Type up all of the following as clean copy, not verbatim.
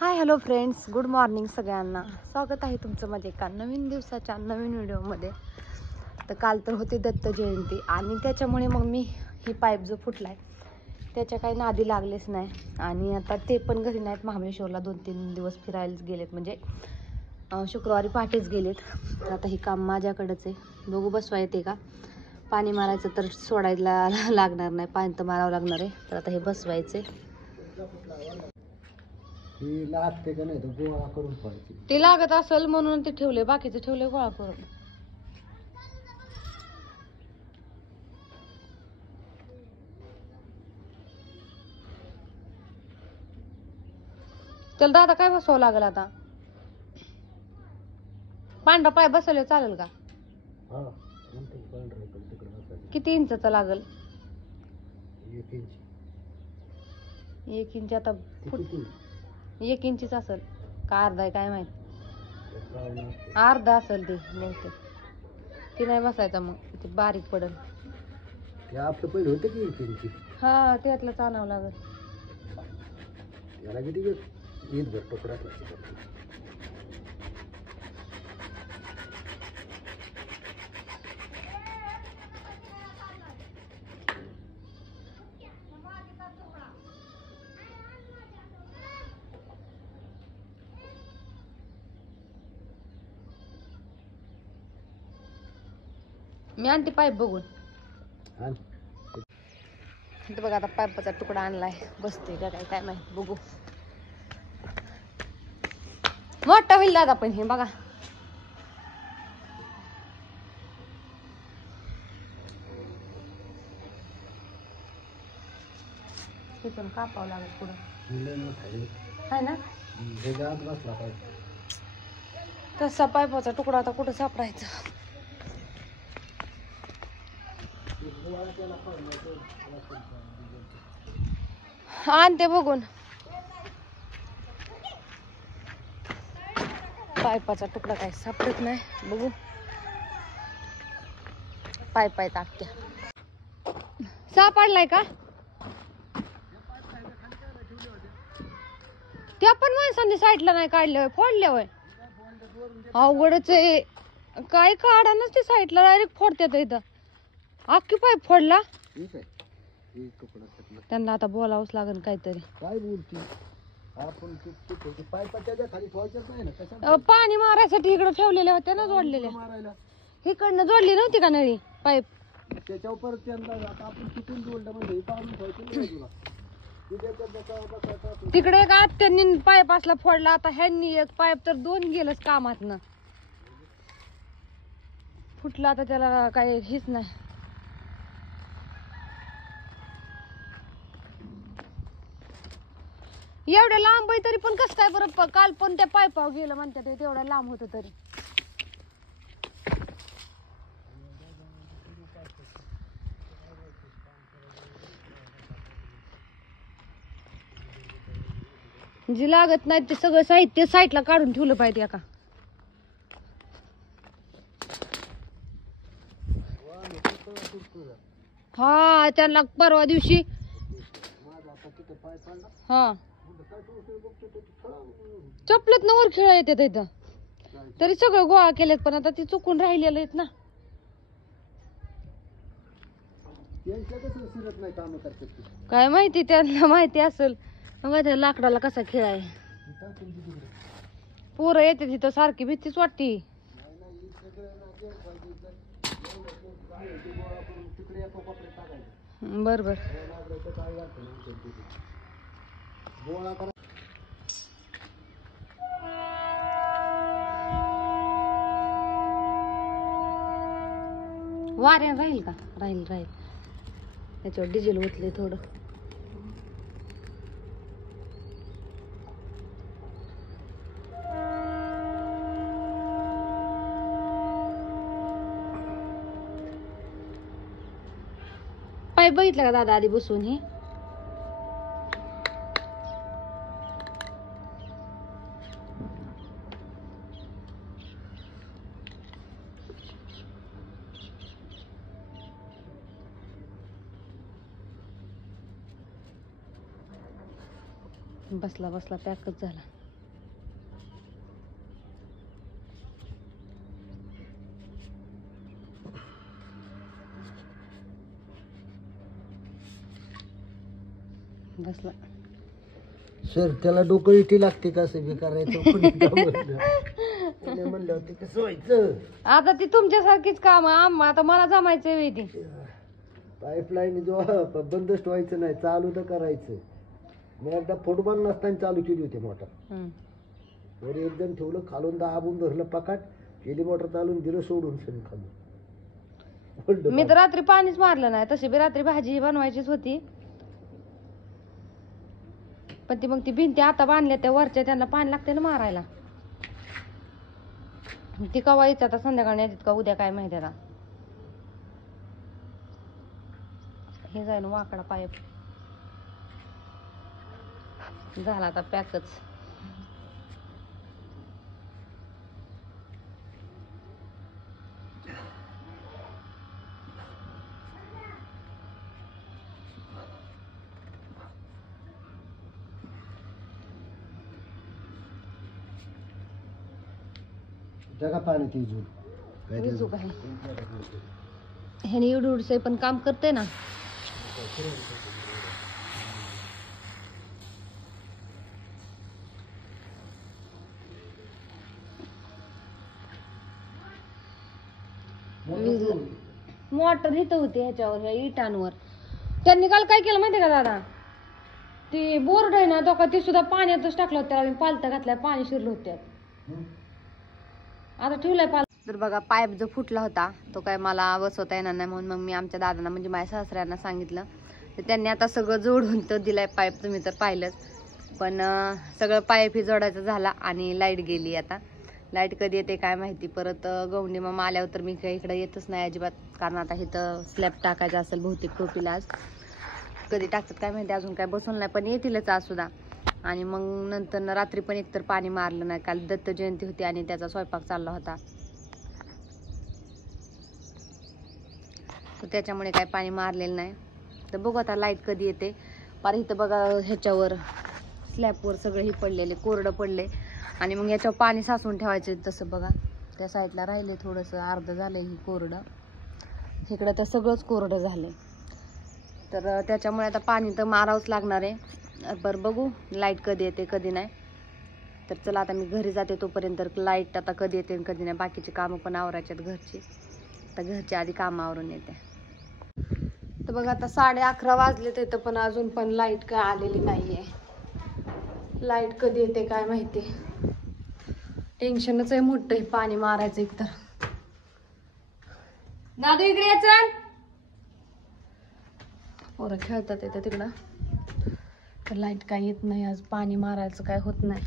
Hi hello friends, good morning सगळ्यांना. स्वागत आहे तुमचं माझ्या एका नवीन दिवसाच्या नवीन व्हिडिओमध्ये. तर काल तर होती दत्त जयंती आणि त्याच्यामुळे मग मी ही पाईप जो फुटला आहे त्याच्या काही नादी लागलेच नाही. आणि आता ते पण घरी नाहीत, महाबळेश्वरला 2-3 दिवस फिरायला गेलेत, म्हणजे शुक्रवारी पहाटेच गेलेत. तर आता हे काम माझ्याकडंच आहे. बघू बसवा येते का. पाणी मारायचं तर सोडायला लागणार नाही, पाणी तर मारावं लागणार आहे. तर आता हे बसवायचे. लागते का नाही तर गोळा करून पाहिजे. ते लागत असेल म्हणून ते ठेवले, बाकीचे ठेवले गोळा करून. त्याला दादा काय बसवावं लागेल आता? पांढरा पाय बसवले चालेल का? किती इंचचा लागेल? 1 इंच. 1 इंच. आता 1 इंचीच असेल का अर्धा आहे काय माहित. अर्धा असेल ते बहुतेक. ती नाही बसायचा मग, ते बारीक पडल. ते आपलं पहिलं होतं की 1 इंच. हा, त्यातलंच आणावं लागेल. याला किती ईद भर तुकडा. मी आणते पाईप बघून. बघा आता पाईपाचा तुकडा आणलाय, बसते का काय माहित, बघू. मोठा होईल दादा पण हे बघा. हे पण कापावं लागेल पुढं, आहे ना. तसा पाईपाचा तुकडा आता कुठं सापडायचा. आणते बघून. पाईपाचा तुकडा काय सापडत नाही, बघू. पाईप आहे टाक्या. सापडलाय का? त्या पण माणसांनी साईडला नाही काढलं, फोडल्या होय. अवघडच आहे. काय काढा नसते साईडला, डायरेक्ट फोडतात इथं. अख्खी पाईप फोडला. त्यांना आता बोलावंच लागेल काहीतरी. काय बोलती आपण? खाली ठेवायचंच नाही ना. पाणी मारायसाठी इकडे ठेवलेले होते ना, जोडलेले. इकडनं जोडली नव्हती का नळी पाईप? त्याच्यावर परत त्यांना आपण किती जोडलं म्हणजे पाडून ठेवायचं. तिकडे एक आत्यांनी पाईप असला फोडला, आता ह्यांनी एक पाईप तर 2 गेलंच कामातनं. फुटला आता, त्याला काही हेच नाही. एवढ्या लांब आहे तरी पण कसं काय बरं? काल पण त्या पाईपावर गेलं म्हणतात, तेवढ्या लांब होतं तरी. जी लागत नाही ते सगळं साहित्य साईडला काढून ठेवलं पाहिजे का. हा, त्यांना परवा दिवशी हा चपलत ना वर खेळा येतात इथं, तरी सगळं गोळा केलेत. पण आता ती चुकून राहिलेलं आहेत ना. काय माहिती, त्यांना माहिती असेल. लाकडाला कसा खेळाय. पोरं येते तिथं सारखी, भीतीच वाटती. बर बर. वाऱ्यान राहील का? राहील. त्याच्यावर डिझेल ओतले थोडं. पाईप बघितलं का दादा आधी बसून? हे बसला बसला पॅकच झाला. बसला. सर त्याला डोकं इथे लागते का असं बी करायचं कोणी का म्हणलं. त्याने म्हणलं होते कसं व्हायचं आता ती तुमच्यासारखीच काम आता मला जमायचं वेळ ती. पाईपलाईन जो बंदच व्हायचं नाही चालू तर करायचं. मी एकदा फुटबॉल नसताना चालू केली होती मोटर. वर एकदम ठेवलं खालून दाबून धरलं पकाट केली मोटर चालून दिलं सोडून सगळं खालून. मी तर रात्री पाणीच मारलं नाही. तशी बी रात्री भाजी बनवायचीच होती पण ती मग ती भिंती आता बांधल्या त्या वरच्या त्यांना पाणी लागते ना मारायला. ती कवा येत आता संध्याकाळी येतात का उद्या काय माहिती आता. हे जाईल वाकडा पाईप झाला आता पॅकच. जगा पाणी ते जून विजू काय ह्याने एवढं एवढं पण काम करते ना. मोटर इथं होती ह्याच्यावर ह्या इटांवर. त्यांनी काल काय केलं माहितीये का दादा, ती बोर्ड आहे ना तो का ती सुद्धा पाण्यातच टाकलं होतं. त्याला पालता घातलाय पाणी शिरलं होत्यात. आता ठेवलाय पाल. तर बघा पाईप जो फुटला होता तो काय मला बसवता येणार नाही म्हणून मग मी आमच्या दादांना म्हणजे माझ्या सासऱ्यांना सांगितलं. तर त्यांनी आता सगळं जोडून तर दिलाय पाईप. तुम्ही तर पाहिलंच. पण सगळं पाईप ही जोडायचं झाला आणि लाईट गेली. आता लाईट कधी येते काय माहिती. परत गवंडी मामा आल्यावर तर मी काही इकडे येतच नाही अजिबात. कारण आता इथं स्लॅब टाकायचं असेल बहुतेक टोपीला आज. कधी टाकतात काय माहिती. अजून काय बसवलं नाही पण येतीलच आज सुद्धा. आणि मग नंतर रात्री पण एकतर पाणी मारलं नाही. काल दत्त जयंती होती आणि त्याचा स्वयंपाक चालला होता तर त्याच्यामुळे काय पाणी मारलेलं नाही. तर बघू आता लाईट कधी येते. पार इथं बघा ह्याच्यावर स्लॅबवर सगळं हे पडलेले कोरडं पडले आणि मग याच्यावर पाणी साचवून ठेवायचं. तसं बघा त्या साईडला राहिले थोडंसं अर्ध झालंय ही कोरडं. इकडं तर सगळंच कोरडं झालंय. तर त्याच्यामुळे आता पाणी तर मारावंच लागणार आहे. बरं बघू लाईट कधी येते कधी नाही. तर चला आता मी घरी जाते तोपर्यंत लाईट आता कधी येते कधी नाही. बाकीची कामं पण आवरायची आहेत घरची. तर घरच्या आधी कामं आवरून येते. तर बघा आता 11:30 वाजले तर पण अजून पण लाईट काय आलेली नाहीये. लाईट कधी येते काय माहिती. टेन्शनच आहे मोठं हे पाणी मारायचं. एकतर दादू इकडे यायचं. पोरं खेळतात येतं तिकडं. तर लाईट काय येत नाही आज. पाणी मारायचं काय होत नाही.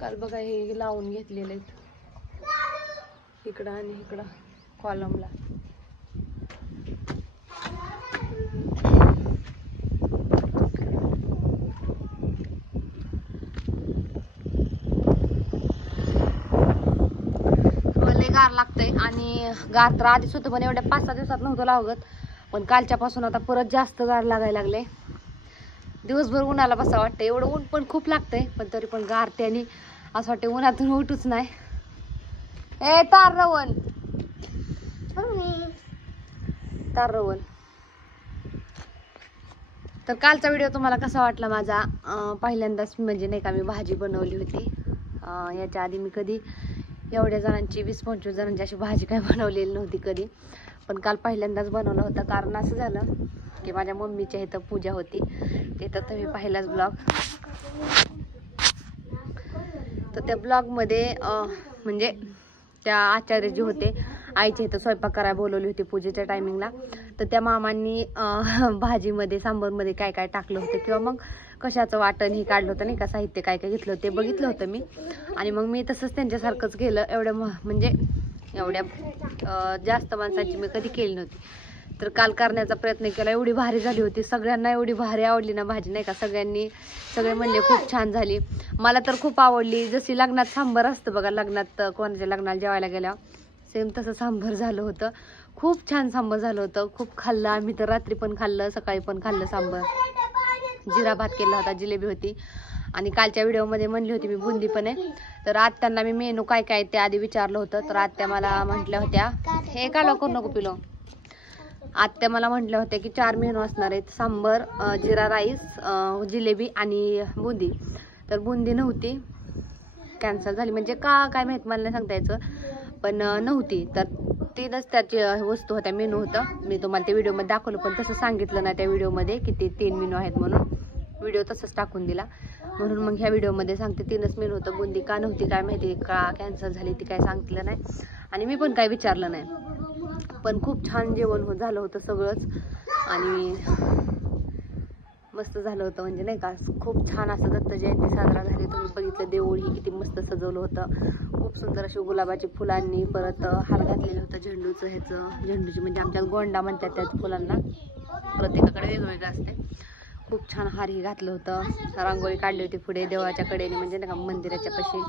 काल बघा हे लावून घेतलेले इकडं आणि इकडं कॉलमला. गार लागतंय आणि गार तर आधीच होतं पण एवढ्या 5-6 दिवसात नव्हतं लागत. पण कालच्यापासून आता परत जास्त गार लागायला लागले. दिवसभर उन्हाला बसा वाटतं. एवढं ऊन पण खूप लागतंय पण तरी पण गार त्याने असं वाटतं उन्हातून उठूच नाही. ए तारवण तारवण. तर कालचा व्हिडिओ तुम्हाला कसा वाटला माझा. पहिल्यांदाच म्हणजे नाही का मी भाजी बनवली होती. याच्या आधी मी कधी एवढ्या जणांची 20-25 जणांची अशी भाजी काय बनवलेली नव्हती कधी. पण काल पहिल्यांदाच बनवलं होतं. कारण असं झालं की माझ्या मम्मीच्या इथं पूजा होती. तिथं तुम्ही पाहिलाच ब्लॉग. तर त्या ब्लॉगमध्ये म्हणजे त्या आचार्य जे होते आईच्या इथं स्वयंपाक करायला बोलवली होती पूजेच्या टायमिंगला. तर त्या मामांनी भाजीमध्ये सांबरमध्ये काय काय टाकलं होतं किंवा मग कशाचं वाटण हे काढलं होतं नाही का. साहित्य काय काय घेतलं ते बघितलं होतं मी. आणि मग मी तसंच त्यांच्यासारखंच केलं. म्हणजे एवढ्या जास्त माणसांची मी कधी केली नव्हती. तर काल करण्याचा प्रयत्न केला. एवढी भारी झाली होती. सगळ्यांना एवढी भारी आवडली ना भाजी नाही का. सगळे म्हणले खूप छान झाली. मला तर खूप आवडली. जशी लग्नात सांबर असतं बघा. लग्नात कोणाच्या लग्नाला जेवायला गेल्यावर सेम तसं सांबर झालं होतं. खूप छान सांबर झालं होतं. खूप खाल्लं आम्ही तर. रात्री पण खाल्लं सकाळी पण खाल्लं सांबर. जिरा भात केला होता. जिलेबी होती. आणि कालच्या व्हिडिओमध्ये म्हणली होती मी बुंदी पण आहे. तर आत्यांना मी मेनू काय काय ते आधी विचारलं होतं. तर आत्या मला म्हटल्या होत्या हे का लवकर नको पिलो. आत्या मला म्हटल्या होत्या की 4 मेनू असणार आहेत, सांबर, जिरा राईस, जिलेबी आणि बुंदी. तर बुंदी नव्हती, कॅन्सल झाली. म्हणजे का काय माहीत मला नाही सांगता यायचं, पण नव्हती. तर 3च त्याची वस्तू होत्या, मेनू होतं. मी तुम्हाला त्या व्हिडिओमध्ये दाखवलं, पण तसं सांगितलं नाही त्या व्हिडिओमध्ये की ते 3 मेनू आहेत म्हणून. व्हिडिओ तसंच टाकून दिला. म्हणून मग ह्या व्हिडिओमध्ये सांगते 3च मेनू होतं. बुंदी का नव्हती काय माहिती, का कॅन्सल झाली ती काय सांगितलं नाही आणि मी पण काय विचारलं नाही. पण खूप छान जेवण झालं होतं सगळंच आणि मस्त झालं होतं. म्हणजे नाही का, खूप छान असं दत्त जयंती साजरा झाली. तुम्ही बघितलं देऊळ ही किती मस्त सजवलं होतं. खूप सुंदर अशी गुलाबाची फुलांनी, परत हार घातलेलं होतं झेंडूचं, झेंडूची म्हणजे आमच्यात गोंडा म्हणतात त्या फुलांना, प्रत्येकाकडे वेगवेगळं असते. खूप छान हारही घातलं होतं. रांगोळी काढली होती पुढे देवाच्या कडेने, म्हणजे नाही का मंदिराच्या पाशी.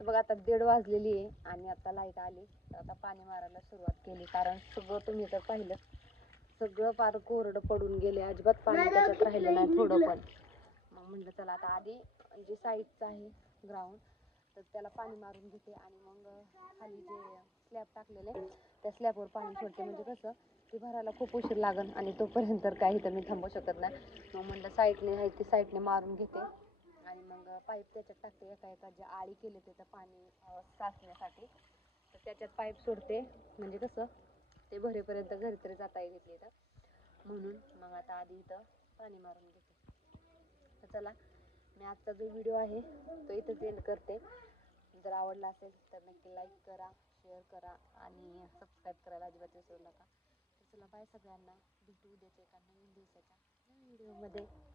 बघा आता 1:30 वाजलेली आहे आणि आता लाईट आली. तर आता पाणी मारायला सुरुवात केली, कारण सगळं तुम्ही तर पाहिलं, सगळं फार कोरडं पडून गेले, अजिबात पाणी त्याच्यात राहिलं नाही थोडं पण. मग म्हटलं चला आता आधी जे साईडचं आहे ग्राउंड, तर त्याला पाणी मारून घेते आणि मग खाली जे स्लॅब टाकलेले त्या स्लॅबवर पाणी सोडते. म्हणजे कसं ते भरायला खूप उशीर लागन आणि तोपर्यंत तर काही तर मी थांबू शकत नाही. मग म्हटलं साईडने आहे ती साईडने मारून घेते आणि मग पाईप त्याच्यात टाकते. एका जे आळी केले त्याचं पाणी साचण्यासाठी, तर त्याच्यात पाईप सोडते. म्हणजे कसं ते भरेपर्यंत घरी तरी जाता येईल तर म्हणून. मग आता आधी इथं पाणी मारून घेते. तर चला, मी आजचा जो व्हिडिओ आहे तो इथंच एंड करते. जर आवडला असेल तर नक्की लाईक करा, शेअर करा आणि सबस्क्राईब करायला अजिबात विसरू नका. तर चला, बाय सगळ्यांना. भेटू उद्याच्या एका नवीन दिवसाच्या नवीन व्हिडिओमध्ये.